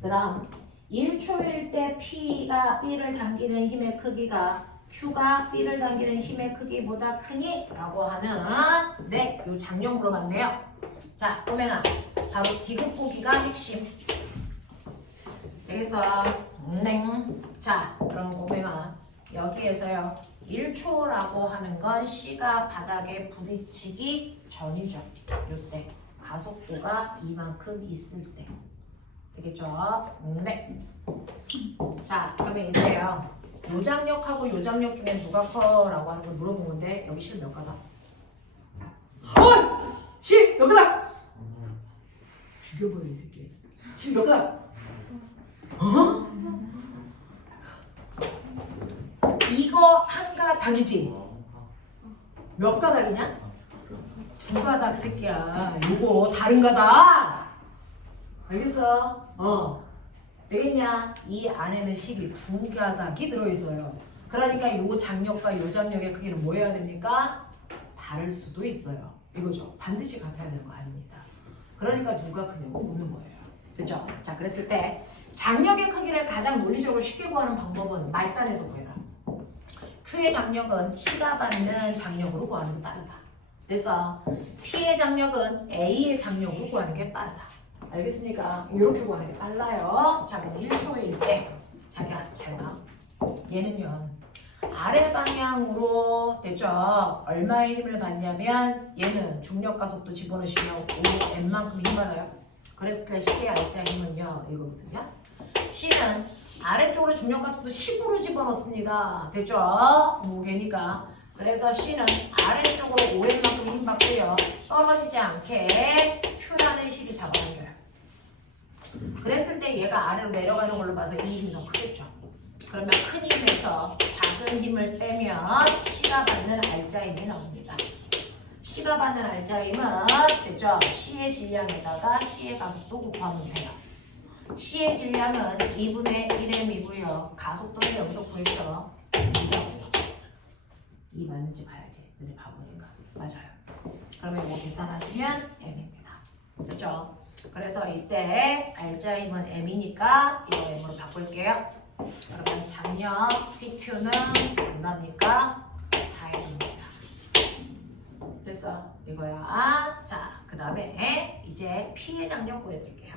그 다음 1초일 때 P가 B를 당기는 힘의 크기가 Q가 B를 당기는 힘의 크기보다 크니? 라고 하는 네, 요 장령 물어봤네요. 자, 꼬맹아, 바로 디귿 보기가 핵심. 되겠어? 자, 그럼 꼬맹아, 여기에서요 1초라고 하는 건 C가 바닥에 부딪히기 전이죠. 요때 가속도가 이만큼 있을 때 되겠죠? 네. 자, 그러면 이제요 요장력하고 요장력 중에 누가 커라고 하는 걸 물어본 건데 여기 실 몇 가다? 실 몇 가다? 죽여버려 이 새끼. 실 몇 가다? 이거 한 가닥이지? 몇 가닥이냐? 2가닥 새끼야. 요거 다른 가닥. 알겠어? 되겠냐? 이 안에는 실이 2가닥이 들어있어요. 그러니까 요 장력과 요 장력의 크기는 뭐 해야 됩니까? 다를 수도 있어요. 이거죠. 반드시 같아야 되는 거 아닙니다. 그러니까 누가 크냐고 묻는 거예요. 그죠? 자, 그랬을 때 장력의 크기를 가장 논리적으로 쉽게 구하는 방법은 말단에서 구해라. Q의 장력은 C가 받는 장력으로 구하는 게 빠르다. 됐어? P의 장력은 A의 장력으로 구하는 게 빠르다. 알겠습니까? 이렇게 구하는 게 빨라요. 자, 그럼 1초일 때 자기야 잘 봐. 얘는요 아래 방향으로 됐죠? 얼마의 힘을 받냐면 얘는 중력 가속도 집어넣으시면 5m만큼 힘 받아요. 그랬을 때 C의 알짜 힘은요 이거거든요. C는 아래쪽으로 중력 가속도 10으로 집어넣습니다. 됐죠? 무게니까. 그래서 C는 아래쪽으로 5m만큼 힘 받고요. 떨어지지 않게 Q라는 실이 잡아당겨요. 그랬을 때 얘가 아래로 내려가는 걸로 봐서 이 힘이 더 크겠죠. 그러면 큰 힘에서 작은 힘을 빼면 C가 받는 알짜 힘이 나옵니다. C가 받는 알짜 힘은 됐죠? C의 질량에다가 C의 가속도 곱하면 돼요. C의 질량은 2분의 1m이고요. 가속도는 여기서 구했죠. 2 맞는지 봐야지. 너네 바보니까. 맞아요. 그러면 이거 계산하시면 m입니다. 됐죠? 그래서 이때 알짜 힘은 m이니까 이거 m으로 바꿀게요. 그러면 장력 PQ는 얼마입니까? 4m입니다. 됐어? 이거야. 자, 그 다음에 이제 P의 장력 구해드릴게요.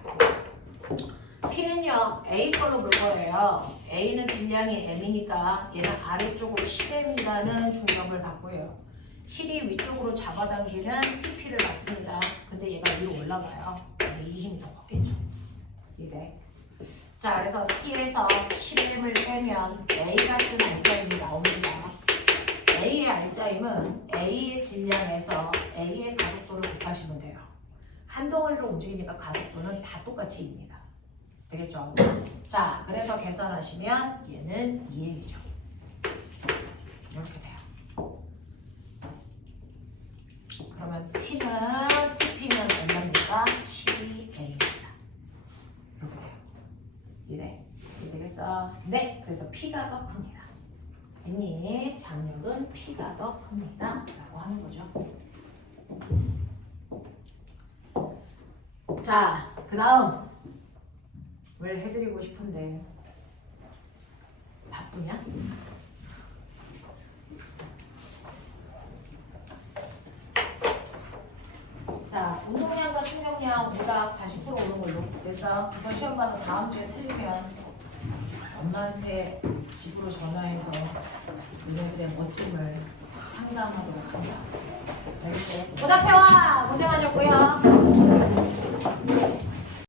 P는요 A 걸로 볼 거예요. A는 질량이 m이니까 얘는 아래쪽으로 10m이라는 중력을 받고요. 실이 위쪽으로 잡아당기는 TP를 받습니다. 근데 얘가 위로 올라가요. 이 힘이 더 컸겠죠. 이게. 자, 그래서 T에서 10m을 빼면 A가 쓴 알짜힘이 나옵니다. A의 알짜힘은 A의 질량에서 A의 가속도를 곱하시면 돼요. 한 덩어리로 움직이니까 가속도는 다 똑같이 입니다. 되겠죠? 자, 그래서 계산하시면 얘는 2m이죠. 이렇게 돼요. 그러면 TP는 얼마입니까? 12m입니다. 이렇게 돼요. 이래. 이렇게 되겠어? 네. 그래서 P가 더 큽니다. N이 장력은 P가 더 큽니다. 라고 하는 거죠. 자, 그 다음 해드리고 싶은데 바쁘냐? 자, 운동량과 충격량 오답 다시 풀어오는 걸로. 그래서 이번 시험 봐서 다음 주에 틀리면 엄마한테 집으로 전화해서 너네들의 멋짐을 상담하도록 한다. 알겠어요? 오답해와! 고생하셨고요.